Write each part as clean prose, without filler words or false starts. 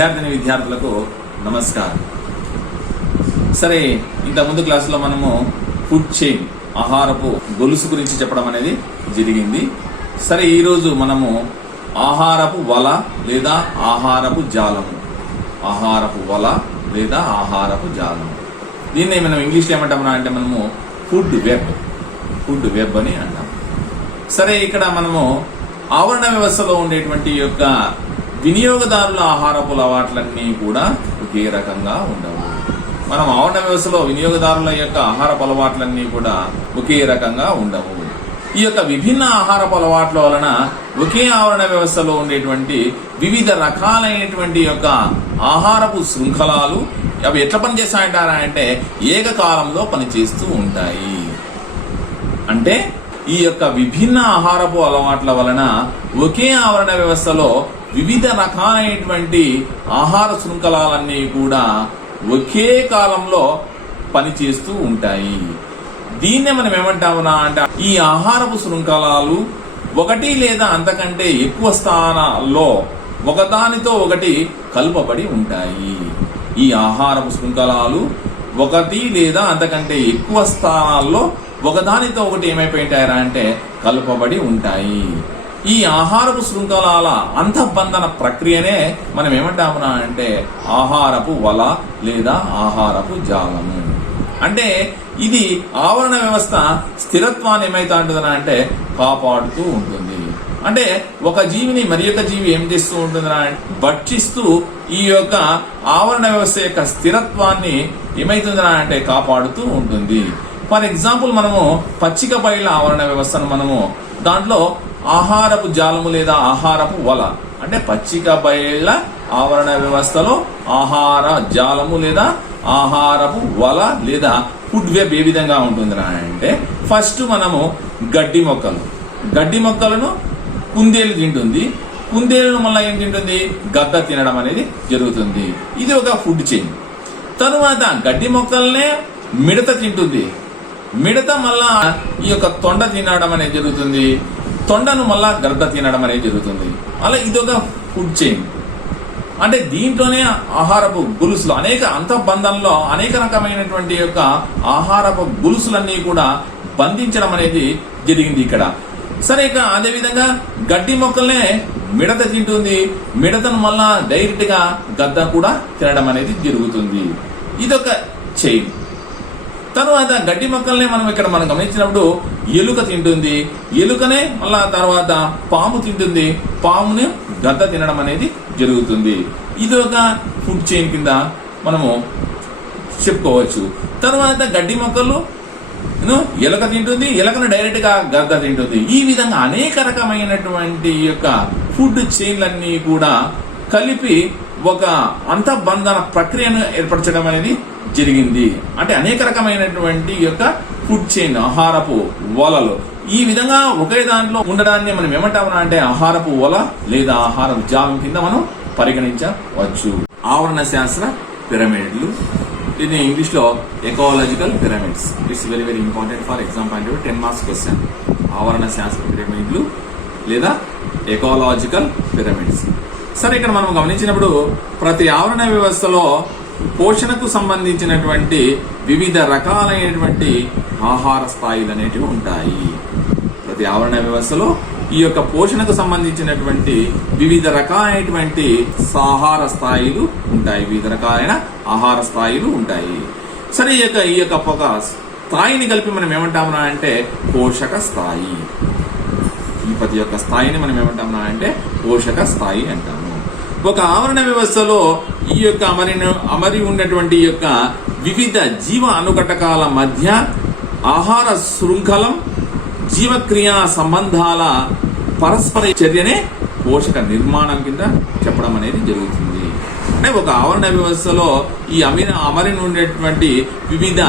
విద్యార్థులకు నమస్కారం. సరే, ఇంత ముందు క్లాసులో మనము ఫుడ్ చైన్, ఆహారపు గొలుసు గురించి చెప్పడం అనేది జరిగింది. సరే, ఈరోజు మనము ఆహారపు వల లేదా ఆహారపు జాలము, దీన్ని మనం ఇంగ్లీష్లో ఏమంటామన్నా అంటే మనము ఫుడ్ వెబ్ అని అంటాం. సరే, ఇక్కడ మనము ఆవరణ వ్యవస్థలో ఉండేటువంటి యొక్క వినియోగదారుల ఆహారపు అలవాట్లన్నీ కూడా ఒకే రకంగా ఉండవు. మనం ఆవరణ వ్యవస్థలో వినియోగదారుల యొక్క ఆహారపు అలవాట్లన్నీ కూడా ఒకే రకంగా ఉండవు. ఈ యొక్క విభిన్న ఆహారపు అలవాట్ల వలన ఒకే ఆవరణ వ్యవస్థలో ఉండేటువంటి వివిధ రకాలైనటువంటి యొక్క ఆహారపు శృంఖలాలు అవి ఎట్లా పనిచేస్తాయంటారా అంటే ఏకకాలంలో పనిచేస్తూ ఉంటాయి. అంటే ఈ యొక్క విభిన్న ఆహారపు అలవాట్ల వలన ఒకే ఆవరణ వ్యవస్థలో వివిధ రకాలైనటువంటి ఆహార శృంఖలాలన్నీ కూడా ఒకే కాలంలో పనిచేస్తూ ఉంటాయి. దీన్నే మనం ఏమంటామన్నా అంటే ఈ ఆహారపు శృంఖలాలు ఒకటి లేదా అంతకంటే ఎక్కువ స్థానాల్లో ఒకదానితో ఒకటి కలుపబడి ఉంటాయి. ఈ ఆహారపు శృంఖలాలు ఒకటి లేదా అంతకంటే ఎక్కువ స్థానాల్లో ఒకదానితో ఒకటి ఏమైపోయి ఉంటాయరా అంటే కలుపబడి ఉంటాయి. ఈ ఆహారపు శృంఖలాల అంతఃబంధన ప్రక్రియనే మనం ఏమంటామన్నా అంటే ఆహారపు వల లేదా ఆహారపు జాలము. అంటే ఇది ఆవరణ వ్యవస్థ స్థిరత్వాన్ని ఏమైతా ఉంటుందన్నా అంటే కాపాడుతూ ఉంటుంది. అంటే ఒక జీవిని మరి ఒక జీవి ఏం చేస్తూ ఉంటుందన్నా భక్షిస్తూ ఈ యొక్క ఆవరణ వ్యవస్థ యొక్క స్థిరత్వాన్ని ఏమైతుందన్నా అంటే కాపాడుతూ ఉంటుంది. ఫర్ ఎగ్జాంపుల్, మనము పచ్చిక బయళ్ళ ఆవరణ వ్యవస్థను మనము దాంట్లో ఆహారపు జాలము లేదా ఆహారపు వల అంటే పచ్చిక బయళ్ళ ఆవరణ వ్యవస్థలో ఆహార జాలము లేదా ఆహారపు వల లేదా ఫుడ్ వెబ్ ఏ విధంగా ఉంటుందిరా అంటే ఫస్ట్ మనము గడ్డి మొక్కలను కుందేలు తింటుంది. కుందేలును మళ్ళీ ఏం తింటుంది? గద్ద తినడం అనేది జరుగుతుంది. ఇది ఒక ఫుడ్ చైన్. తరువాత గడ్డి మొక్కలనే మిడత తింటుంది. మిడత మళ్ళా ఈ యొక్క తొండ తినడం అనేది జరుగుతుంది. తొండను మళ్ళా గద్ద తినడం అనేది జరుగుతుంది. అలా ఇదొక ఫుడ్ చైన్. అంటే దీంట్లోనే ఆహారపు గొలుసులు అనేక అంతఃబంధంలో అనేక రకమైనటువంటి యొక్క ఆహారపు గొలుసులన్నీ కూడా బంధించడం అనేది జరిగింది ఇక్కడ. సరే, ఇక అదేవిధంగా గడ్డి మొక్కలనే మిడత తింటుంది. మిడతను మళ్ళా డైరెక్ట్ గా గద్ద కూడా తినడం అనేది జరుగుతుంది. ఇదొక చైన్. తర్వాత గడ్డి మొక్కలనే మనం గమనించినప్పుడు ఎలుక తింటుంది. ఎలుకనే మళ్ళా తర్వాత పాము తింటుంది. పాముని గద్ద తినడం అనేది జరుగుతుంది. ఇది ఒక ఫుడ్ చైన్ కింద మనము చెప్పుకోవచ్చు. తర్వాత గడ్డి మొక్కలు ఎలుక తింటుంది. ఎలుకను డైరెక్ట్ గా గద్ద తింటుంది. ఈ విధంగా అనేక రకమైనటువంటి యొక్క ఫుడ్ చైన్లన్నీ కూడా కలిపి ఒక అంతఃబంధన ప్రక్రియను ఏర్పరచడం అనేది జరిగింది. అంటే అనేక రకమైనటువంటి యొక్క ఫుడ్ చైన్, ఆహారపు వలలు ఈ విధంగా ఒకే దాంట్లో ఉండడాన్ని మనం ఏమంటామన్నా అంటే ఆహారపు వల లేదా ఆహారపు జాలం కింద మనం పరిగణించవచ్చు. ఆవరణ శాస్త్ర పిరమిడ్లు, దీన్ని ఇంగ్లీష్ లో ecological pyramids. It's very very important for exam point 10 marks question. ఆవరణ శాస్త్ర పిరమిడ్లు లేదా ఎకాలజికల్ పిరమిడ్స్. సరే, ఇక్కడ మనం గమనించినప్పుడు ప్రతి ఆవరణ వ్యవస్థలో పోషణకు సంబంధించినటువంటి వివిధ రకాలైనటువంటి ఆహార స్థాయిలు అనేటివి ఉంటాయి. ప్రతి ఆవరణ వ్యవస్థలో ఈ యొక్క పోషణకు సంబంధించినటువంటి వివిధ రకాలైనటువంటి ఆహార స్థాయిలు ఉంటాయి. సరే, ఈ యొక్క ఒక స్థాయిని కలిపి మనం ఏమంటామన్నా అంటే పోషక స్థాయి. ఈ ప్రతి యొక్క స్థాయిని మనం ఏమంటామన్నా అంటే పోషక స్థాయి అంటాము. ఒక ఆవరణ వ్యవస్థలో ఈ యొక్క అమరి ఉన్నటువంటి యొక్క వివిధ జీవ అనుఘటకాల మధ్య ఆహార శృంఖలం, జీవక్రియా సంబంధాల పరస్పర చర్యనే పోషక నిర్మాణం కింద చెప్పడం అనేది జరుగుతుంది. అంటే ఒక ఆవరణ వ్యవస్థలో ఈ అమరి ఉండేటువంటి వివిధ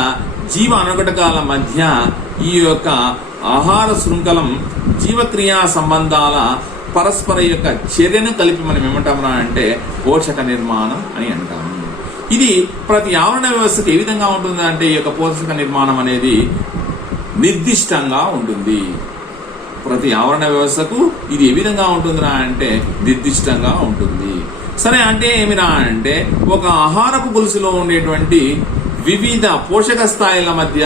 జీవ అనుఘటకాల మధ్య ఈ యొక్క ఆహార శృంఖలం, జీవక్రియా సంబంధాల పరస్పర యొక్క చర్యను కలిపి మనం ఏమంటామన్నా అంటే పోషక నిర్మాణం అని అంటాము. ఇది ప్రతి ఆవరణ వ్యవస్థకు ఏ విధంగా ఉంటుంది అంటే ఈ యొక్క పోషక నిర్మాణం అనేది నిర్దిష్టంగా ఉంటుంది. ప్రతి ఆవరణ వ్యవస్థకు ఇది ఏ విధంగా ఉంటుందిరా అంటే నిర్దిష్టంగా ఉంటుంది. సరే, అంటే ఏమిరా అంటే ఒక ఆహారపు గొలుసులో ఉండేటువంటి వివిధ పోషక స్థాయిల మధ్య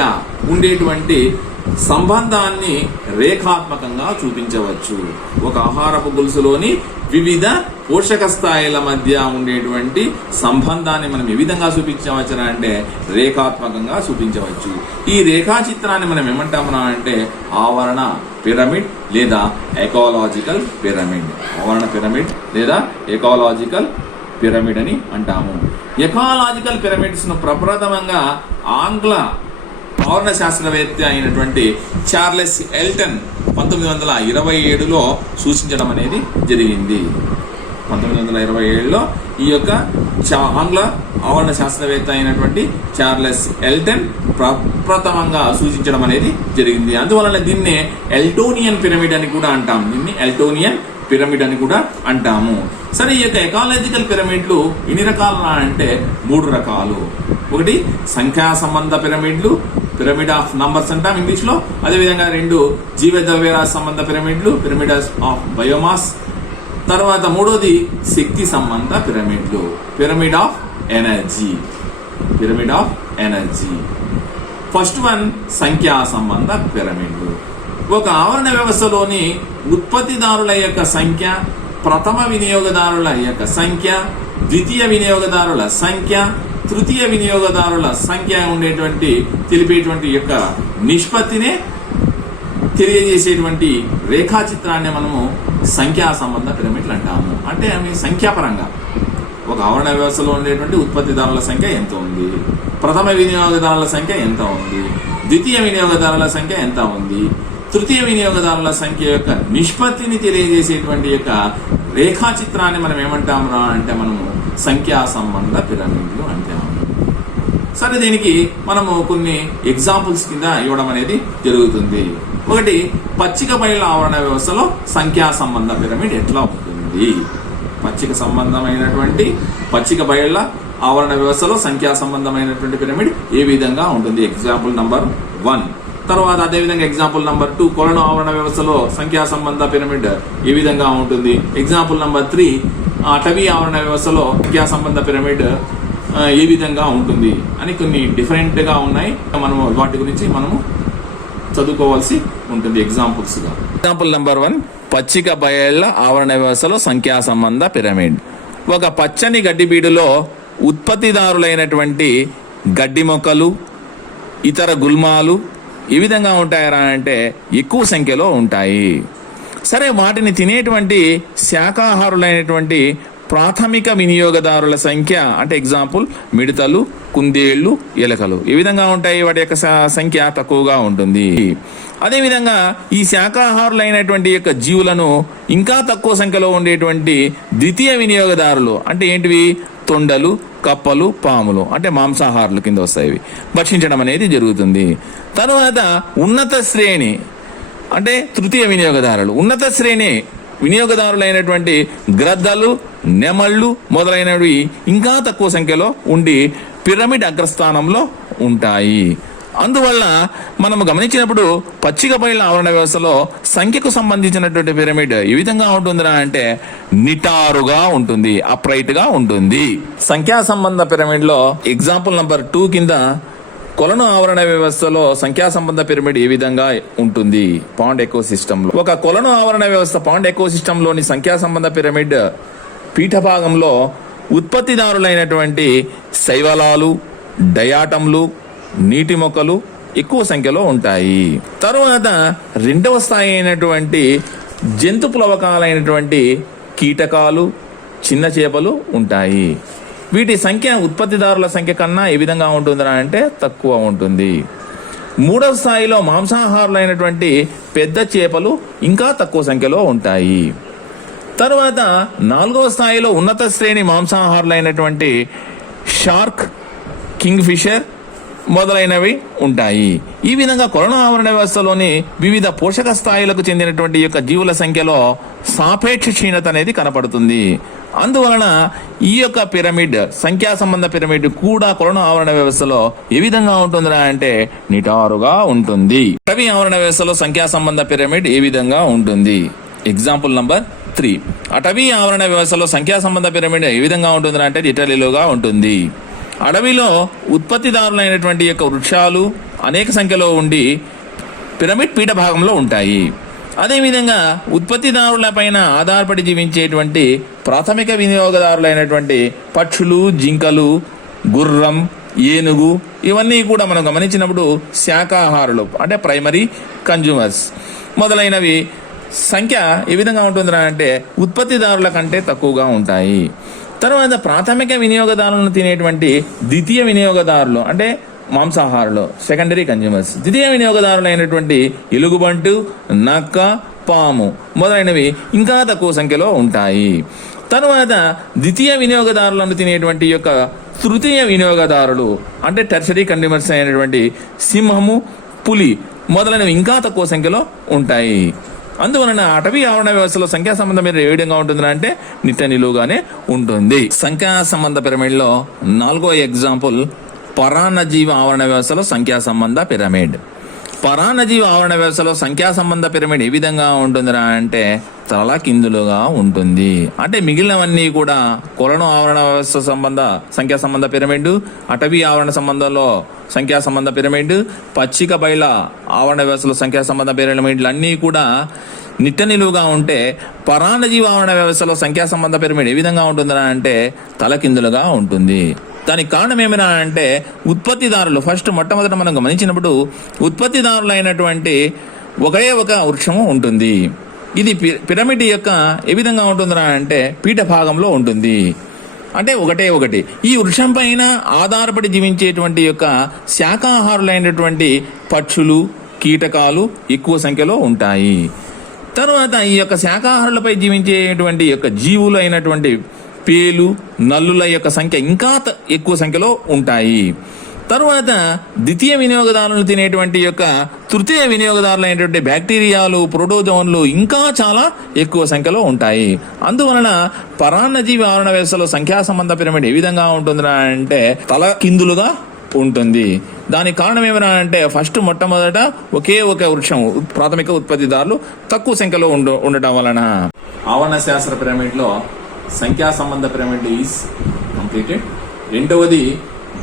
ఉండేటువంటి సంబంధాన్ని రేఖాత్మకంగా చూపించవచ్చు. ఒక ఆహారపు గొలుసులోని వివిధ పోషక స్థాయిల మధ్య ఉండేటువంటి సంబంధాన్ని మనం ఏ విధంగా చూపించవచ్చు అంటే రేఖాత్మకంగా చూపించవచ్చు. ఈ రేఖాచిత్రాన్ని మనం ఏమంటామన్నా అంటే ఆవరణ పిరమిడ్ లేదా ఎకాలజికల్ పిరమిడ్. ఆవరణ పిరమిడ్ లేదా ఎకాలజికల్ పిరమిడ్ అని అంటాము. ఎకాలజికల్ పిరమిడ్స్ ను ప్రప్రథమంగా ఆంగ్ల ఆవరణ శాస్త్రవేత్త అయినటువంటి చార్లెస్ ఎల్టన్ 1927లో సూచించడం అనేది జరిగింది. 1927లో ఈ యొక్క ఆంగ్ల ఆవరణ శాస్త్రవేత్త అయినటువంటి చార్లెస్ ఎల్టన్ ప్రప్రథమంగా సూచించడం అనేది జరిగింది. అందువలన దీన్ని ఎల్టోనియన్ పిరమిడ్ అని కూడా అంటాం. దీన్ని ఎల్టోనియన్ పిరమిడ్ అని కూడా అంటాము. సరే, ఈ యొక్క ఎకాలజికల్ పిరమిడ్లు ఎన్ని రకాలు అంటే 3 రకాలు. ఒకటి సంఖ్యా సంబంధ పిరమిడ్లు, పిరమిడ్ ఆఫ్ నంబర్స్ అంటాం ఇంగ్లీష్లో. అదేవిధంగా 2 జీవ ద్రవ్యరాశి సంబంధ పిరమిడ్లు, పిరమిడ్ ఆఫ్ బయోమాస్. తర్వాత 3వది శక్తి సంబంధ పిరమిడ్లు, pyramid of energy. Pyramid of energy. First one సంఖ్యా సంబంధ పిరమిడ్లు. ఒక ఆవరణ వ్యవస్థలోని ఉత్పత్తిదారుల యొక్క సంఖ్య, ప్రథమ వినియోగదారుల యొక్క సంఖ్య, ద్వితీయ వినియోగదారుల సంఖ్య, తృతీయ వినియోగదారుల సంఖ్య ఉండేటువంటి తెలిపేటువంటి యొక్క నిష్పత్తినే తెలియజేసేటువంటి రేఖాచిత్రాన్ని మనము సంఖ్యా సంబంధ పిరమిడ్లు అంటాము. అంటే అవి సంఖ్యాపరంగా ఒక ఆవరణ వ్యవస్థలో ఉండేటువంటి ఉత్పత్తిదారుల సంఖ్య ఎంత ఉంది, ప్రథమ వినియోగదారుల సంఖ్య ఎంత ఉంది, ద్వితీయ వినియోగదారుల సంఖ్య ఎంత ఉంది, తృతీయ వినియోగదారుల సంఖ్య యొక్క నిష్పత్తిని తెలియజేసేటువంటి యొక్క రేఖాచిత్రాన్ని మనం ఏమంటాము అంటే మనము సంఖ్యా సంబంధ పిరమిడ్లు అంటాము. సరే, దీనికి మనము కొన్ని ఎగ్జాంపుల్స్ కింద ఇవ్వడం అనేది జరుగుతుంది. ఒకటి, పచ్చిక బయళ్ళ ఆవరణ వ్యవస్థలో సంఖ్యా సంబంధ పిరమిడ్ ఎట్లా ఉంటుంది? పచ్చిక బయళ్ళ ఆవరణ వ్యవస్థలో సంఖ్యా సంబంధమైనటువంటి పిరమిడ్ ఏ విధంగా ఉంటుంది? Example number 1. తర్వాత అదేవిధంగా ఎగ్జాంపుల్ నంబర్ 2, కొలను ఆవరణ వ్యవస్థలో సంఖ్యా సంబంధ పిరమిడ్ ఏ విధంగా ఉంటుంది? ఎగ్జాంపుల్ నంబర్ 3, అటవీ ఆవరణ వ్యవస్థలో సంఖ్యా సంబంధ పిరమిడ్ ఏ విధంగా ఉంటుంది అని కొన్ని డిఫరెంట్గా ఉన్నాయి. మనము వాటి గురించి మనము చదువుకోవాల్సి ఉంటుంది ఎగ్జాంపుల్స్గా. ఎగ్జాంపుల్ నంబర్ 1, పచ్చిక బయళ్ళ ఆవరణ వ్యవస్థలో సంఖ్యా సంబంధ పిరమిడ్. ఒక పచ్చని గడ్డి బీడులో ఉత్పత్తిదారులైనటువంటి గడ్డి మొక్కలు, ఇతర గుల్మాలు ఏ విధంగా ఉంటాయరా అంటే ఎక్కువ సంఖ్యలో ఉంటాయి. సరే, వాటిని తినేటువంటి శాకాహారులైనటువంటి ప్రాథమిక వినియోగదారుల సంఖ్య అంటే ఎగ్జాంపుల్ మిడతలు, కుందేళ్లు, ఎలకలు ఏ విధంగా ఉంటాయి? వాటి యొక్క సంఖ్య తక్కువగా ఉంటుంది. అదేవిధంగా ఈ శాకాహారులైనటువంటి యొక్క జీవులను ఇంకా తక్కువ సంఖ్యలో ఉండేటువంటి ద్వితీయ వినియోగదారులు అంటే ఏంటివి? తొండలు, కప్పలు, పాములు అంటే మాంసాహారుల కింద వస్తాయి. భక్షించడం అనేది జరుగుతుంది. తరువాత ఉన్నత శ్రేణి అంటే తృతీయ వినియోగదారులు. ఉన్నత శ్రేణి వినియోగదారులైనటువంటి గ్రద్దలు, నెమళ్ళు మొదలైనవి ఇంకా తక్కువ సంఖ్యలో ఉండి పిరమిడ్ అగ్రస్థానంలో ఉంటాయి. అందువల్ల మనము గమనించినప్పుడు పచ్చిక బయళ్ళ ఆవరణ వ్యవస్థలో సంఖ్యకు సంబంధించినటువంటి పిరమిడ్ ఏ విధంగా ఉంటుందిరా అంటే నిటారుగా ఉంటుంది, అప్రైట్ గా ఉంటుంది. సంఖ్యా సంబంధ పిరమిడ్ లో ఎగ్జాంపుల్ నంబర్ 2 కింద కొలను ఆవరణ వ్యవస్థలో సంఖ్యా సంబంధ పిరమిడ్ ఏ విధంగా ఉంటుంది? పాండ్ ఎకో సిస్టమ్ లో ఒక కొలను ఆవరణ వ్యవస్థ పాండ్ ఎకో సిస్టమ్ లోని సంఖ్యా సంబంధ పిరమిడ్ పీఠ భాగంలో ఉత్పత్తిదారులైనటువంటి శైవలాలు, డయాటంలు, నీటి మొక్కలు ఎక్కువ సంఖ్యలో ఉంటాయి. తరువాత 2వ స్థాయి అయినటువంటి జంతు ప్లవకాలైనటువంటి కీటకాలు, చిన్న చేపలు ఉంటాయి. వీటి సంఖ్య ఉత్పత్తిదారుల సంఖ్య కన్నా ఏ విధంగా ఉంటుందా అంటే తక్కువ ఉంటుంది. 3వ స్థాయిలో మాంసాహారులైనటువంటి పెద్ద చేపలు ఇంకా తక్కువ సంఖ్యలో ఉంటాయి. తరువాత 4వ స్థాయిలో ఉన్నత శ్రేణి మాంసాహారులైనటువంటి షార్క్, కింగ్ ఫిషర్ మొదలైనవి ఉంటాయి. ఈ విధంగా కొలను ఆవరణ వ్యవస్థలోని వివిధ పోషక స్థాయిలకు చెందినటువంటి యొక్క జీవుల సంఖ్యలో సాపేక్ష క్షీణత అనేది కనపడుతుంది. అందువలన ఈ యొక్క పిరమిడ్ సంఖ్యా సంబంధ పిరమిడ్ కూడా కొలను ఆవరణ వ్యవస్థలో ఏ విధంగా ఉంటుందిరా అంటే నిటారుగా ఉంటుంది. అటవీ ఆవరణ వ్యవస్థలో సంఖ్యా సంబంధ పిరమిడ్ ఏ విధంగా ఉంటుంది? Example number 3. అటవీ ఆవరణ వ్యవస్థలో సంఖ్యా సంబంధ పిరమిడ్ ఏ విధంగా ఉంటుంది అంటే ఇటలీలోగా ఉంటుంది. అడవిలో ఉత్పత్తిదారులైనటువంటి యొక్క వృక్షాలు అనేక సంఖ్యలో ఉండి పిరమిడ్ పీఠ భాగంలో ఉంటాయి. అదేవిధంగా ఉత్పత్తిదారుల పైన ఆధారపడి జీవించేటువంటి ప్రాథమిక వినియోగదారులైనటువంటి పక్షులు, జింకలు, గుర్రం, ఏనుగు ఇవన్నీ కూడా మనం గమనించినప్పుడు శాకాహారులు అంటే ప్రైమరీ కన్జ్యూమర్స్ మొదలైనవి సంఖ్య ఏ విధంగా ఉంటుందిరా అంటే ఉత్పత్తిదారుల కంటే తక్కువగా ఉంటాయి. తర్వాత ప్రాథమిక వినియోగదారులను తినేటువంటి ద్వితీయ వినియోగదారులు అంటే మాంసాహారులు సెకండరీ కన్జ్యూమర్స్. ద్వితీయ వినియోగదారులు అయినటువంటి ఎలుగుబంటు, నక్క, పాము మొదలైనవి ఇంకా తక్కువ సంఖ్యలో ఉంటాయి. తర్వాత ద్వితీయ వినియోగదారులను తినేటువంటి యొక్క తృతీయ వినియోగదారులు అంటే టెర్షరీ కన్జ్యూమర్స్ అయినటువంటి సింహము, పులి మొదలైనవి ఇంకా తక్కువ సంఖ్యలో ఉంటాయి. అందువలన అటవీ ఆవరణ వ్యవస్థలో సంఖ్యా సంబంధం ఏ విధంగా ఉంటుంది అంటే నిత్య నిలువుగానే ఉంటుంది. సంఖ్యా సంబంధ పిరమిడ్లో 4వ ఎగ్జాంపుల్ పరాన్నజీవ ఆవరణ వ్యవస్థలో సంఖ్యా సంబంధ పిరమిడ్. పరాన్నజీవ ఆవరణ వ్యవస్థలో సంఖ్యా సంబంధ పిరమిడ్ ఏ విధంగా ఉంటుందిరా అంటే తల కిందులుగా ఉంటుంది. అంటే మిగిలినవన్నీ కూడా కొలను ఆవరణ వ్యవస్థ సంఖ్యా సంబంధ పిరమిడ్, అటవీ ఆవరణ సంబంధంలో సంఖ్యా సంబంధ పిరమిడ్, పచ్చిక బయల ఆవరణ వ్యవస్థలో సంఖ్యా సంబంధ పిరమిడ్లు అన్నీ కూడా నిట్ట నిలువుగా ఉంటే పరాన్నజీవ ఆవరణ వ్యవస్థలో సంఖ్యా సంబంధ పిరమిడ్ ఏ విధంగా ఉంటుందిరా అంటే తలకిందులుగా ఉంటుంది. దానికి కారణం ఏమిరా అంటే ఉత్పత్తిదారులు మొట్టమొదట మనం గమనించినప్పుడు ఉత్పత్తిదారులు అయినటువంటి ఒకే ఒక వృక్షము ఉంటుంది. ఇది పిరమిడ్ యొక్క ఏ విధంగా ఉంటుందిరా అంటే పీఠ భాగంలో ఉంటుంది. అంటే ఒకటి ఈ వృక్షం పైన ఆధారపడి జీవించేటువంటి యొక్క శాకాహారులైనటువంటి పక్షులు, కీటకాలు ఎక్కువ సంఖ్యలో ఉంటాయి. తర్వాత ఈ యొక్క శాకాహారులపై జీవించేటువంటి యొక్క జీవులు అయినటువంటి పేలు, నల్లుల యొక్క సంఖ్య ఇంకా ఎక్కువ సంఖ్యలో ఉంటాయి. తరువాత ద్వితీయ వినియోగదారులు తినేటువంటి యొక్క తృతీయ వినియోగదారులు అయినటువంటి బ్యాక్టీరియాలు, ప్రోటోజోన్లు ఇంకా చాలా ఎక్కువ సంఖ్యలో ఉంటాయి. అందువలన పరాన్నజీవి ఆవరణ వ్యవస్థలో సంఖ్యా సంబంధ పిరమిడ్ ఏ విధంగా ఉంటుందిరా అంటే తల కిందులుగా ఉంటుంది. దానికి కారణం ఏమైనా అంటే మొట్టమొదట ఒకే ఒక వృక్షం ప్రాథమిక ఉత్పత్తిదారులు తక్కువ సంఖ్యలో ఉండటం వలన. ఆవరణ శాస్త్ర పిరమిడ్లో సంఖ్యా సంబంధ పిరమిడ్ ఈజ్ కంప్లీటెడ్. రెండవది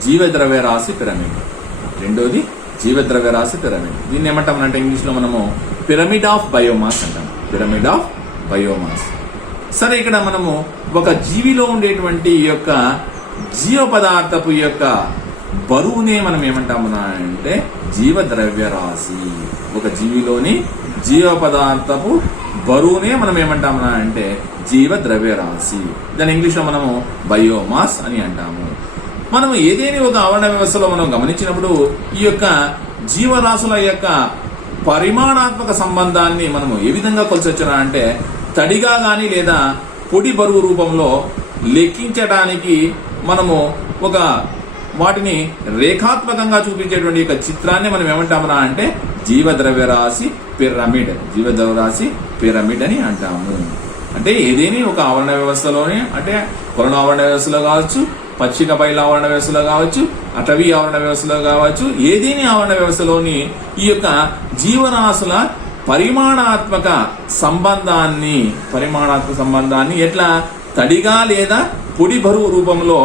జీవద్రవ్యరాశి పిరమిడ్. దీన్ని ఏమంటామంటే ఇంగ్లీష్లో మనము పిరమిడ్ ఆఫ్ బయోమాస్ అంటాం. Pyramid of biomass. సరే, ఇక్కడ మనము ఒక జీవిలో ఉండేటువంటి యొక్క జీవ పదార్థపు యొక్క బరువునే మనం ఏమంటామన్నా అంటే జీవద్రవ్యరాశి. ఒక జీవిలోని జీవ పదార్థపు బరువునే మనం ఏమంటామన్నా అంటే జీవద్రవ్యరాశి. దాని ఇంగ్లీష్లో మనము బయోమాస్ అని అంటాము. మనము ఏదేని ఒక ఆవరణ వ్యవస్థలో మనం గమనించినప్పుడు ఈ యొక్క జీవరాశుల యొక్క పరిమాణాత్మక సంబంధాన్ని మనము ఏ విధంగా కొలచొచ్చునా అంటే తడిగా కానీ లేదా పొడి బరువు రూపంలో లెక్కించడానికి మనము ఒక వాటిని రేఖాత్మకంగా చూపించేటువంటి యొక్క చిత్రాన్ని మనం ఏమంటామన్నా అంటే జీవద్రవ్యరాశి పిరమిడ్ అని అంటాము. అంటే ఏదేని ఒక ఆవరణ వ్యవస్థలోనే అంటే కొలను ఆవరణ వ్యవస్థలో కావచ్చు, పచ్చిక బయలు ఆవరణ వ్యవస్థలో కావచ్చు, అటవీ ఆవరణ వ్యవస్థలో కావచ్చు, ఏదేని ఆవరణ వ్యవస్థలోని ఈ యొక్క జీవరాశుల పరిమాణాత్మక సంబంధాన్ని ఎట్లా తడిగా లేదా పొడి బరువు రూపంలో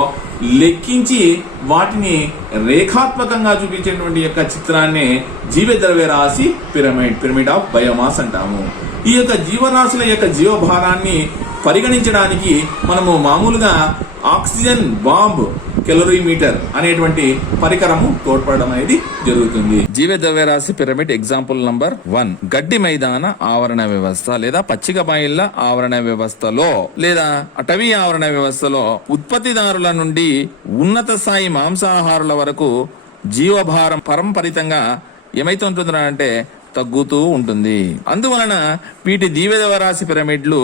లెక్కించి వాటిని రేఖాత్మకంగా చూపించేటువంటి యొక్క చిత్రాన్ని జీవద్రవ్యరాశి పిరమిడ్ ఆఫ్ బయోమాస్ అంటాము. ఈ యొక్క జీవరాశుల యొక్క జీవభారాన్ని పరిగణించడానికి మనము మామూలుగా ఆక్సిజన్ బాంబ్ కెలోరీమీటర్ అనేటువంటి పరికరము తోడ్పడడం అనేది జరుగుతుంది. జీవద్రవ్యరాశి పిరమిడ్ ఎగ్జాంపుల్ నంబర్ 1 గడ్డి మైదాన ఆవరణ వ్యవస్థ లేదా పచ్చిక బయళ్ళ ఆవరణ వ్యవస్థలో లేదా అటవీ ఆవరణ వ్యవస్థలో ఉత్పత్తిదారుల నుండి ఉన్నత స్థాయి మాంసాహారుల వరకు జీవభారం పరంపరితంగా ఏమైతే ఉంటుందా అంటే తగ్గుతూ ఉంటుంది. అందువలన వీటి జీవద్రవ్యరాశి పిరమిడ్లు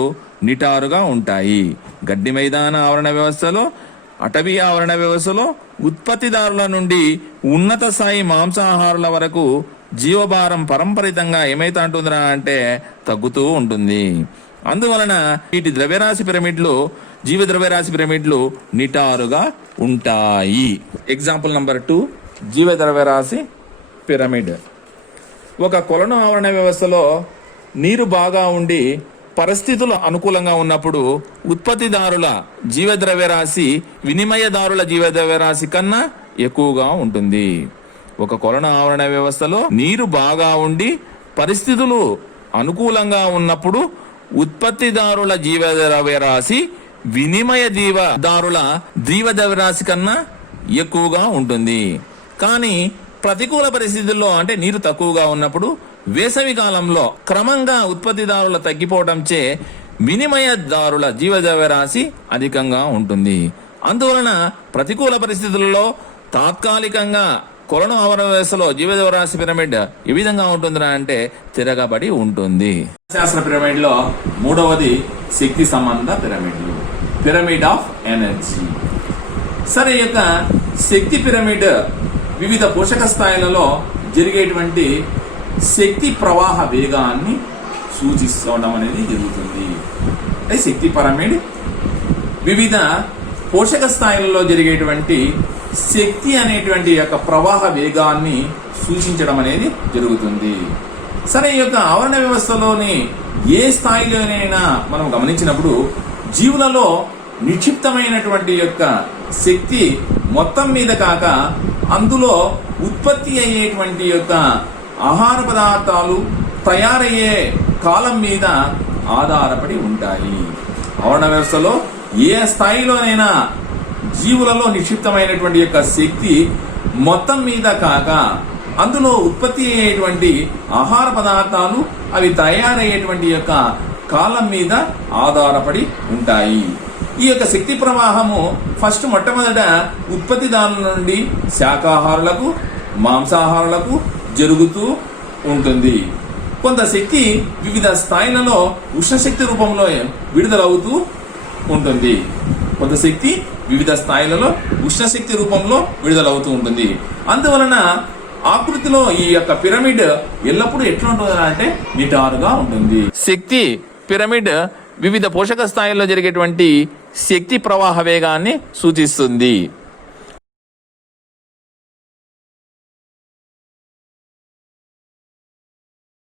నిటారుగా ఉంటాయి. గడ్డి మైదాన ఆవరణ వ్యవస్థలో, అటవీ ఆవరణ వ్యవస్థలో ఉత్పత్తిదారుల నుండి ఉన్నత స్థాయి మాంసాహారుల వరకు జీవభారం పరంపరితంగా ఏమైతే అంటుందిరా అంటే తగ్గుతూ ఉంటుంది. అందువలన వీటి జీవద్రవ్యరాశి పిరమిడ్లు నిటారుగా ఉంటాయి. ఎగ్జాంపుల్ నంబర్ 2 జీవద్రవ్యరాశి పిరమిడ్. ఒక కొలను ఆవరణ వ్యవస్థలో నీరు బాగా ఉండి పరిస్థితులు అనుకూలంగా ఉన్నప్పుడు ఉత్పత్తిదారుల జీవద్రవ్యరాశి వినిమయదారుల జీవద్రవ్యరాశి కన్నా ఎక్కువగా ఉంటుంది. ఒక కొలను ఆవరణ వ్యవస్థలో నీరు బాగా ఉండి పరిస్థితులు అనుకూలంగా ఉన్నప్పుడు ఉత్పత్తిదారుల జీవద్రవ్యరాశి వినిమయదారుల జీవద్రవ్యరాశి కన్నా ఎక్కువగా ఉంటుంది. కానీ ప్రతికూల పరిస్థితుల్లో అంటే నీరు తక్కువగా ఉన్నప్పుడు వేసవి కాలంలో క్రమంగా ఉత్పత్తిదారుల తగ్గిపోవడంచే వినిమయదారుల జీవద్రవ్యరాశి అధికంగా ఉంటుంది. అందువలన ప్రతికూల పరిస్థితులలో తాత్కాలికంగా కొలను ఆవరణ వ్యవస్థలో జీవద్రవ్యరాశి పిరమిడ్ ఏ విధంగా ఉంటుందిరా అంటే తిరగబడి ఉంటుంది. శాస్త్ర పిరమిడ్ లో మూడవది శక్తి సంబంధ పిరమిడ్లు, పిరమిడ్ ఆఫ్ ఎనర్జీ. సరే, ఈ యొక్క శక్తి పిరమిడ్ వివిధ పోషక స్థాయిలలో జరిగేటువంటి శక్తి ప్రవాహ వేగాన్ని సూచిస్తడం అనేది జరుగుతుంది. అంటే శక్తి పిరమిడ్ వివిధ పోషక స్థాయిలలో జరిగేటువంటి శక్తి అనేటువంటి యొక్క ప్రవాహ వేగాన్ని సూచించడం అనేది జరుగుతుంది. సరే, ఈ యొక్క ఆవరణ వ్యవస్థలోని ఏ స్థాయిలోనైనా మనం గమనించినప్పుడు జీవులలో నిక్షిప్తమైనటువంటి యొక్క శక్తి మొత్తం మీద కాక అందులో ఉత్పత్తి అయ్యేటువంటి యొక్క ఆహార పదార్థాలు తయారయ్యే కాలం మీద ఆధారపడి ఉంటాయి. ఆవరణ వ్యవస్థలో ఏ స్థాయిలోనైనా జీవులలో నిక్షిప్తమైనటువంటి యొక్క శక్తి మొత్తం మీద కాక అందులో ఉత్పత్తి అయ్యేటువంటి ఆహార పదార్థాలు అవి తయారయ్యేటువంటి యొక్క కాలం మీద ఆధారపడి ఉంటాయి. ఈ యొక్క శక్తి ప్రవాహము మొట్టమొదట ఉత్పత్తిదారుల నుండి శాకాహారులకు మాంసాహారులకు జరుగుతూ ఉంటుంది. కొంత శక్తి వివిధ స్థాయిలలో ఉష్ణశక్తి రూపంలో విడుదలవుతూ ఉంటుంది. కొంత శక్తి వివిధ స్థాయిలలో ఉష్ణశక్తి రూపంలో విడుదలవుతూ ఉంటుంది. అందువలన ఆకృతిలో ఈ యొక్క పిరమిడ్ ఎల్లప్పుడూ ఎట్లా ఉంటుంది అంటే నిటారుగా ఉంటుంది. శక్తి పిరమిడ్ వివిధ పోషక స్థాయిల్లో జరిగేటువంటి శక్తి ప్రవాహ వేగాన్ని సూచిస్తుంది.